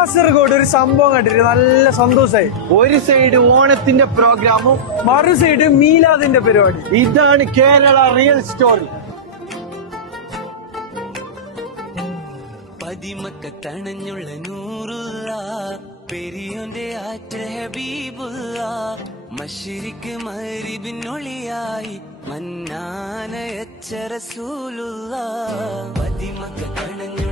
കാസർഗോഡ് ഒരു സംഭവം കണ്ടിട്ട് നല്ല സന്തോഷായി. ഒരു സൈഡ് ഓണത്തിന്റെ പ്രോഗ്രാമും മറു സൈഡ് മീലാദിന്റെ പരിപാടി. ഇതാണ് കേരള റിയൽ സ്റ്റോറി. പതിമക്കത്തണഞ്ഞുള്ള നൂറുള്ള പെരിയോന്റെ ആറ്റ ഹബീബുള്ള മശ്രിക്ക് മഗ്രിബിനൊളിയായി മന്നാനയച്ച റസൂലുള്ള പതിമക്കത്തണഞ്ഞുള്ള